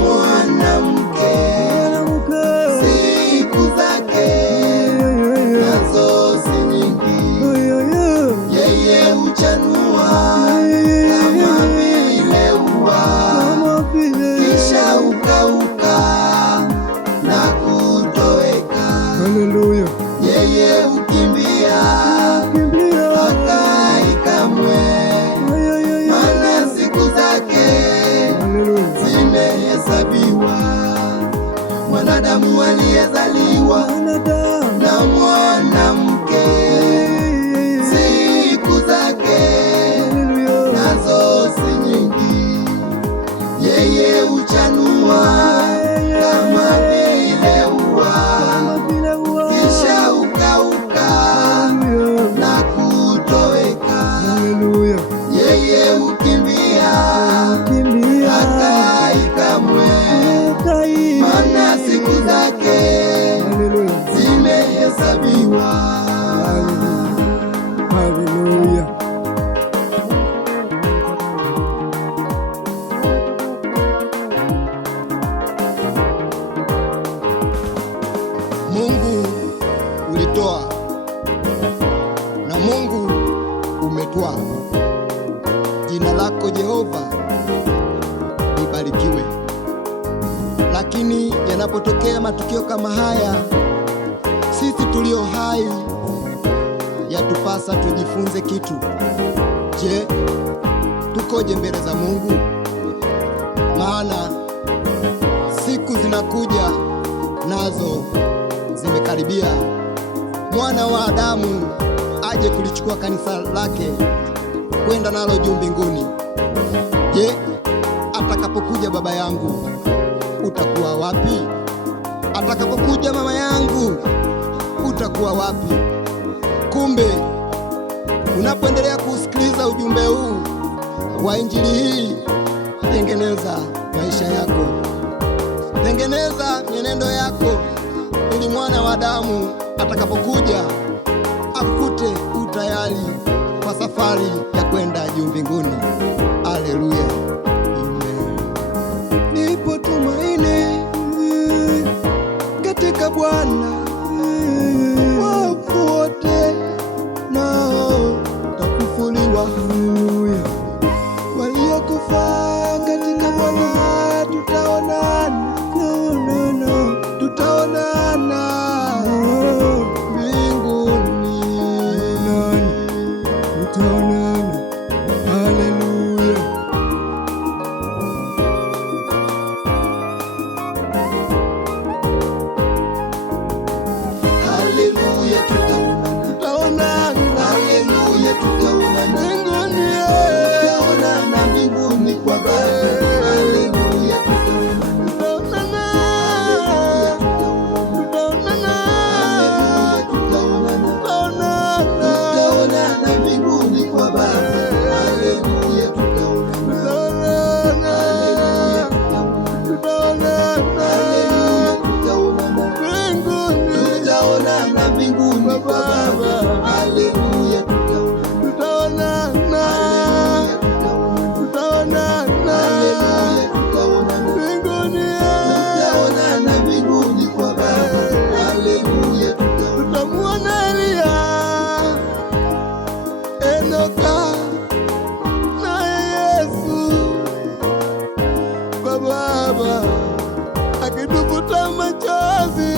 mwanamke siku zake nazo si nyingi, yeye huchanua kama vile ua, kisha ukauka na kutoweka. Haleluya. Yeye hukimbia hakai kamwe, maana siku zake zimehesabiwa. Mwanadamu aliyezaliwa na mwanamke siku zake nazo si nyingi, yeye huchanua kama vile ua, kisha ukauka na kutoweka. Yeye hukimbia hakai kamwe, maana siku zake zimehesabiwa. Haleluya. Mungu ulitoa na Mungu umetwaa. Jina lako Jehova libarikiwe. Lakini yanapotokea matukio kama haya, sisi tulio hai yatupasa tujifunze kitu. Je, tukoje mbele za Mungu? Maana siku zinakuja nazo zimekaribia, mwana wa Adamu aje kulichukua kanisa lake kwenda nalo juu mbinguni. Je, atakapokuja baba yangu utakuwa wapi? Atakapokuja mama yangu utakuwa wapi? Kumbe unapoendelea kusikiliza ujumbe huu wa injili hii, tengeneza maisha yako, tengeneza mienendo yako, ili mwana wa Adamu atakapokuja akute utayari kwa safari ya kwenda juu mbinguni. Haleluya. Amen. Nipo tumaini katika Bwana, wafu wote nao tafufuliwa. Haleluya. Waliokufa katika Bwana tutaonana, tutaonana mbinguni, tutaonana. Haleluya. Haleluya, tutaonana. Haleluya, tutaonana Mbinguni, tutaonana mbinguni kwa Baba. Haleluya, tutaonana. tutaonana, Haleluya, tutaonana. Tutaonana mbinguni kwa Baba. Haleluya, tutaonana. Haleluya, tutaonana. Haleluya, tutaonana. Tutaonana mbinguni kwa Baba. Haleluya, tutaonana. Haleluya, tutaonana. Tutaonana mbinguni kwa Baba. Haleluya, tutaonana. Tutamuona Elia, Enoka naye Yesu kwa Baba akitufuta machozi.